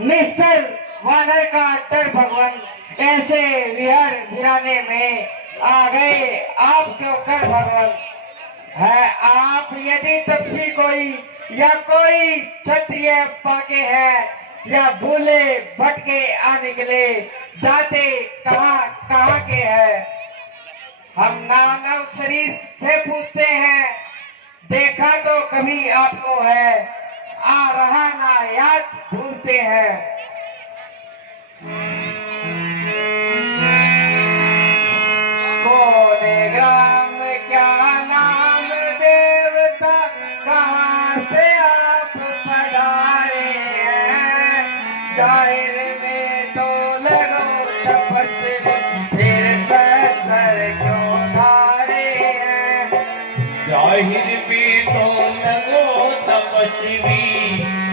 निश्चल वानर का डर भगवान, ऐसे विहर भिराने में आ गए आप क्यों कर भगवान है। आप यदि तपसी कोई या कोई क्षत्रिय पाके है या भूले भटके आ निकले, जाते कहाँ के है। हम मानव शरीर से पूछते हैं, देखा तो कभी आपको है, आ रहा ना याद भूलते हैं। कोने ग्राम क्या नाम देवता, कहाँ से आप पधारे हैं। जाहिर में तो लगो तपस्वी, फिर शस्त्र क्यों धारे हैं। जाहिर में तो लगो तपस्वी,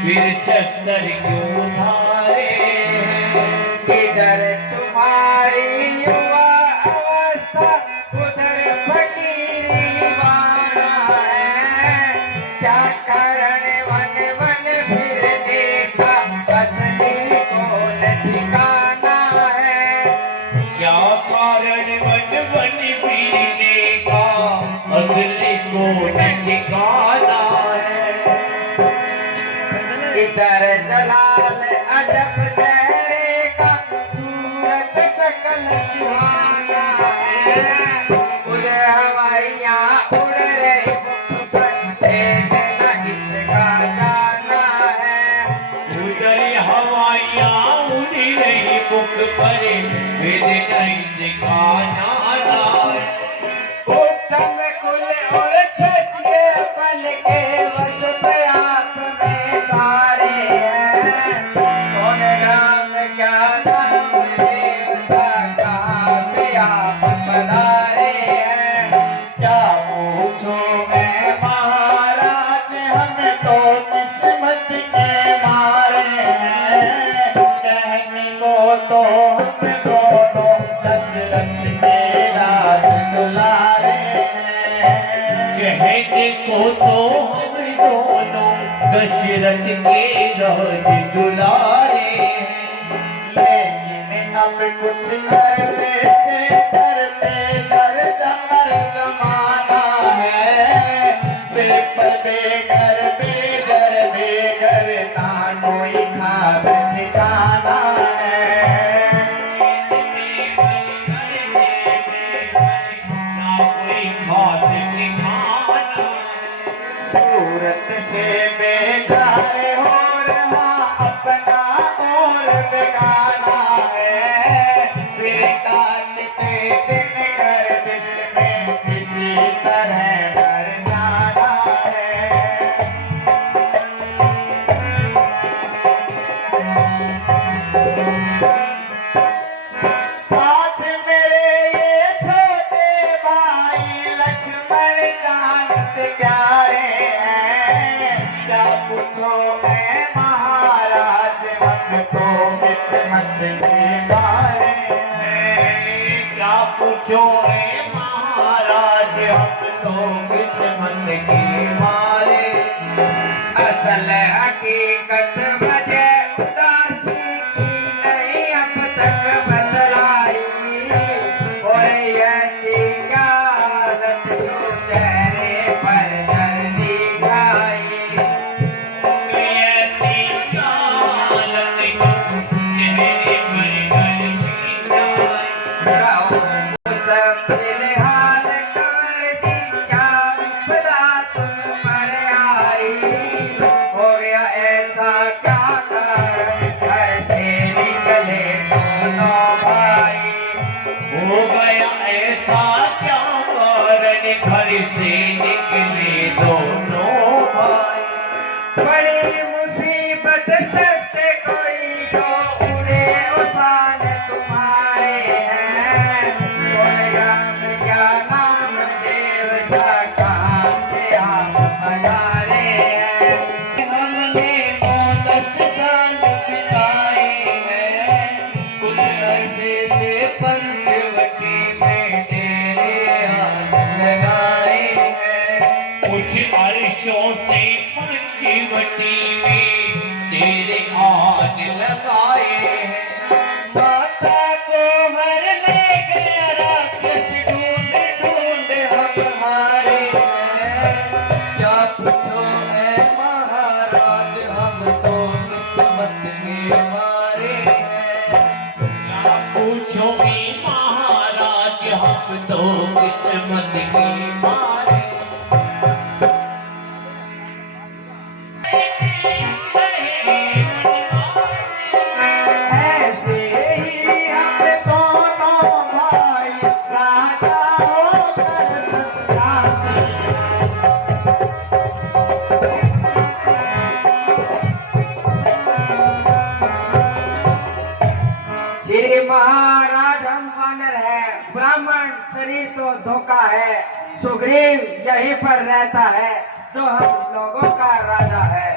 फिर शस्त्र क्यों धारे हैं। इधर तुम्हारी युवा अवस्था, उधर फकीरी वाणा है। क्या कारण वन वन फिरने का, असली कौन ठिकाना है। क्या कारण वन वन फिरने का, असली कौन ठिकाना है। इधर जलाल अजब चेहरे का, सूरत सकल सुहाना है। उड़े हवाइयाँ उड़ रही मुख पर, तेज न इसका जाना है। उधर हवाइयाँ उड़ी रही मुख पर, वेद नहीं दिखाना है। उत्तम कुल और क्षत्रिय बल के वश पे आप में सारे हैं। कौन राम क्या नाम देवता, कहाँ से आप पधारे हैं। क्या पूछो मैं महाराज, हम तो किस्मत के मारे हैं। कहने को तो हम दोनों दशरथ के राज दुलारे हैं। कहने को तो हम दोनों दशरथ के राज दुलारे हैं। लेकिन अब कुछ ऐसे से करते दर दमर जमाना है। बेपर बेगर बेगर बेगर, ना कोई खास ठिकाना है। ना कोई खास ठिकाना। सूरत से बेजार हो रहा अपना और बेगाना है। फिर काटते दिन गर्दिश में किसी तरह मर जाना है। साथ मेरे ये छोटे भाई लक्ष्मण जान से प्यारे हैं। क्या पूछो मैं महाराज, हम तो किस्मत के मारे हैं। क्या पूछो रे महाराज, हम तो किस्मत के मारे। असल हकीकत मुझे उदासी की नहीं अब तक बतलाई। और ऐसी क्या हालत जो चेहरे पर जल्दी छाई। ऐसी क्या हालत जो चेहरे पर जल्दी छाई। सब फिलहाल कर दी क्या भला तुम पर आई। हो गया ऐसा क्या कारण, घर से निकले दोनों भाई। हो गया ऐसा क्या कारण, घर से निकले दोनों भाई। बड़ी मुसीबत सकते कोई जो उड़े उसान तुम्हारे हैं। कौन राम क्या नाम देवता, कहाँ से आप पधारे हैं। हमने 9-10 साल बिताए हैं, कुछ अरसे से पंचवटी में तेरे हाथ लगाए हैं। कुछ अर्शों से पंचवटी में तेरे हाथ लगा मारे ऐसे ही हम दोनों भाई राजा होकर सन्यासी। श्री महाराज हम वानर है, ब्राह्मण शरीर तो धोखा है। सुग्रीव यहीं पर रहता है, जो हम लोगों का राजा है।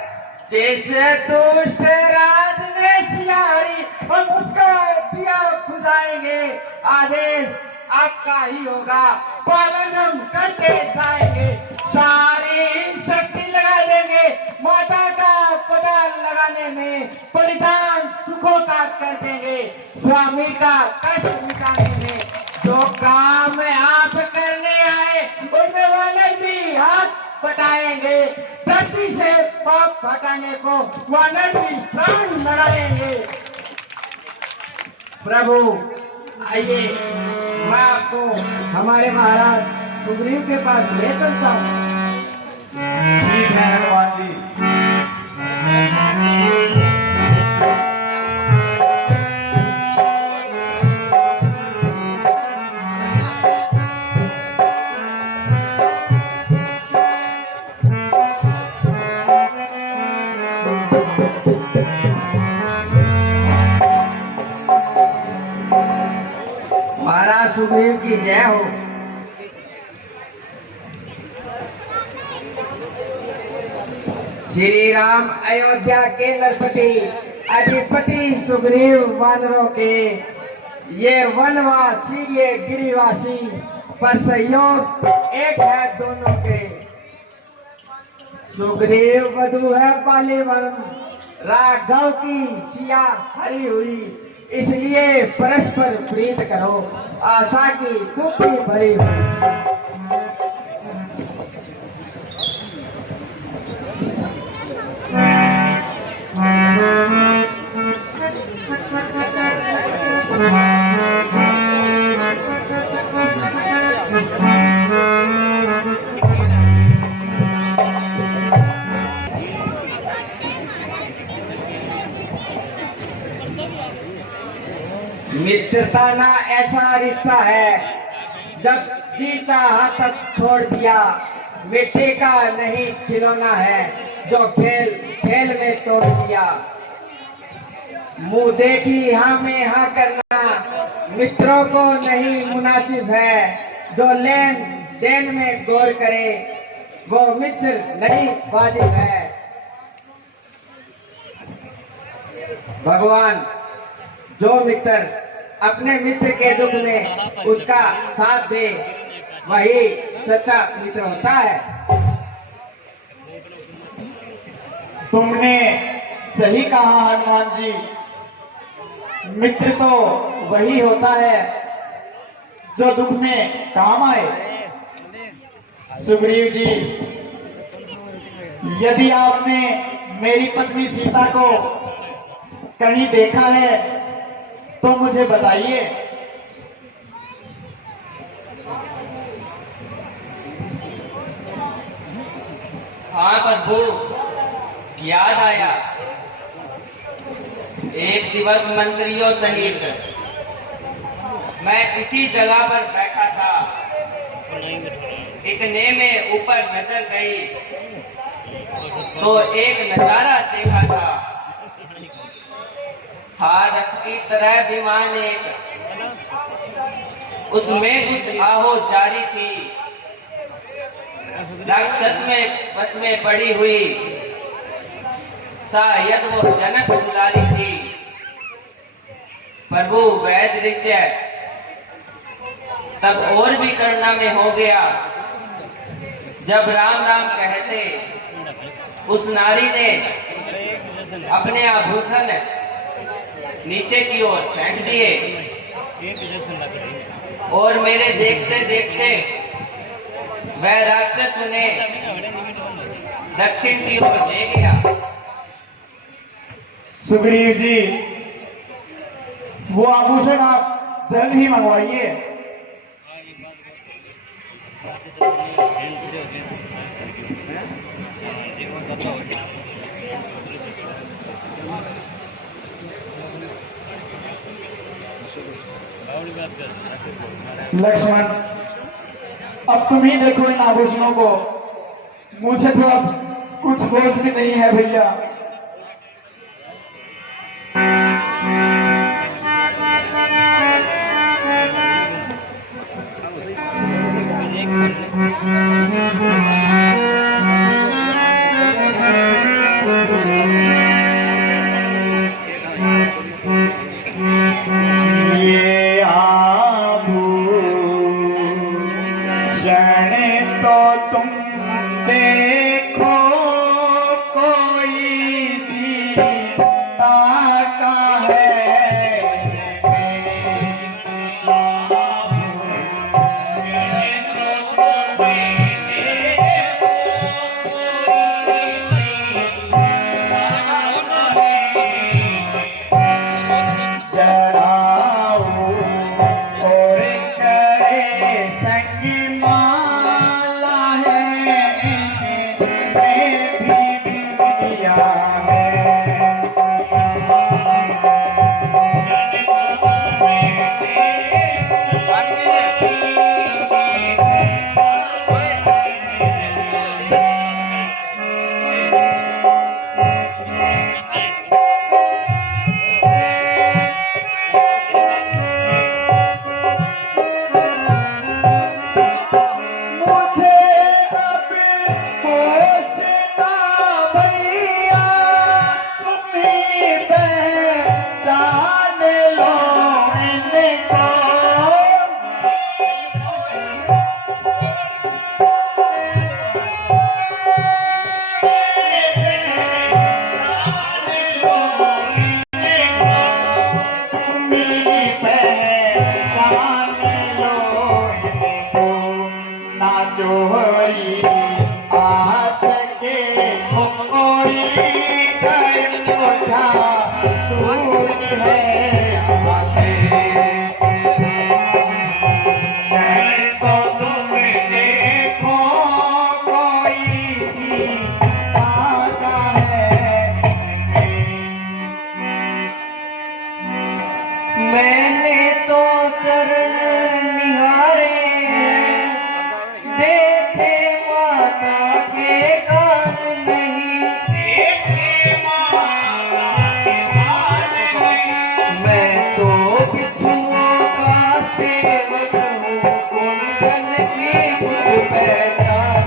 जैसे दुष्ट राज ने सियारी हम उसका दिया खुदाएंगे, आदेश आपका ही होगा, पालन हम करते जाएंगे। सारी शक्ति लगा देंगे माता का पता लगाने में, बलिदान सुखों का कर देंगे, स्वामी का कष्ट मिटाने में। जो काम आप करने आए उनमें वानर भी हाथ बटाएंगे, धरती से पाप हटाने को वानर भी प्राण लड़ाएंगे। प्रभु आइए, मैं आपको हमारे महाराज सुग्रीव के पास ले चलता हूँ। ठीक है हनुमान जी। महाराज सुग्रीव की जय हो। श्री राम अयोध्या के नरपति अधिपति सुग्रीव वानरों के ये वनवासी ये गिरिवासी, पर सहयोग एक है दोनों के। सुग्रीव वधु है बालीवन, राघव की सिया हरी हुई, इसलिए परस्पर प्रीत करो, आशा की दुखी भरी हुई। मित्रता ना ऐसा रिश्ता है, जब जी चाहा तब छोड़ दिया। मिट्टी का नहीं खिलौना है, जो खेल खेल में तोड़ दिया। मुंह देखी हाँ में हाँ करना मित्रों को नहीं मुनासिब है, जो लेन देन में गौर करे वो मित्र नहीं वाजिब है। भगवान जो मित्र अपने मित्र के दुख में उसका साथ दे, वही सच्चा मित्र होता है। तुमने सही कहा हनुमान जी, मित्र तो वही होता है जो दुख में काम आए। सुग्रीव जी, यदि आपने मेरी पत्नी सीता को कहीं देखा है तो मुझे बताइए। हाँ प्रभु, याद आया। एक दिवस मंत्रियों सहित मैं इसी जगह पर बैठा था, इतने में ऊपर नजर गई तो एक नजारा देखा था। रथ की तरह विमान एक, उसमें कुछ आहो जारी थी, राक्षस में बस में पड़ी हुई, शायद वो जनक दुलारी थी। प्रभु वह दृश्य तब और भी करुणा में हो गया, जब राम राम कहते उस नारी ने अपने आभूषण नीचे की ओर फेंक दिए और मेरे देखते देखते वह राक्षस उन्हें दक्षिण की ओर ले गया। सुग्रीव जी, वो आभूषण आप जल्द ही मंगवाइए। लक्ष्मण, अब तुम ही देखो इन आभूषणों को, मुझे तो अब कुछ होश भी नहीं है भैया। ये आभूषण तो तुम देखो कोई सीता का है, चढ़ाओ और करे संग माला है, मैं भी बिंदिया है। मुझे अब होश ना भैया, तुम ही पहचान लो इनको। तुम ही पहचान लो इनको, ना चोरी आ सके कोई कर मुझा दूर है हमसे। चाहे तो तुम देखो कोई सीता का है, मैंने तो चरण निहारे, देखे माता के कान नहीं, मैं तो बिच्छुओं का सेवक हूँ, कुंदन की मुझ पहचान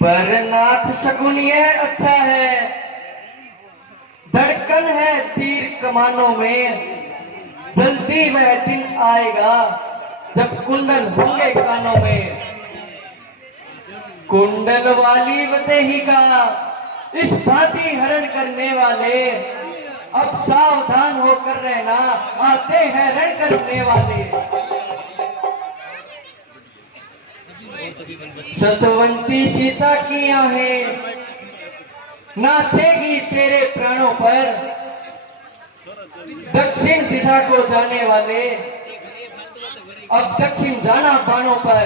पर नाथ शकुन यह अच्छा है, धड़कन है तीर कमानों में, जल्दी वह दिन आएगा जब कुंडल होंगे कानों में। कुंडल वाली वतेही का इस भांति हरण करने वाले, अब सावधान होकर रहना, आते हैं रण करने वाले। सतवंती सीता की आहें नाचेगी तेरे प्राणों पर, दक्षिण दिशा को जाने वाले अब दक्षिण जाना बाणों पर।